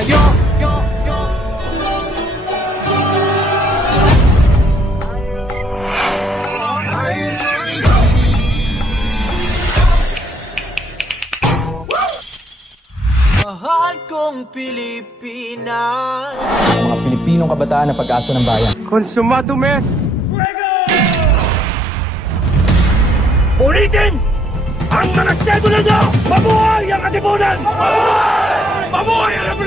Yo, yo, yo. Mahal kong Pilipinas. Mga Pilipinong kabataan na pag-asa ng bayan. Consumato mes. Ulitin! Ang mga sedula nyo! Mabuhay ang katipunan! Mabuhay! Mabuhay ang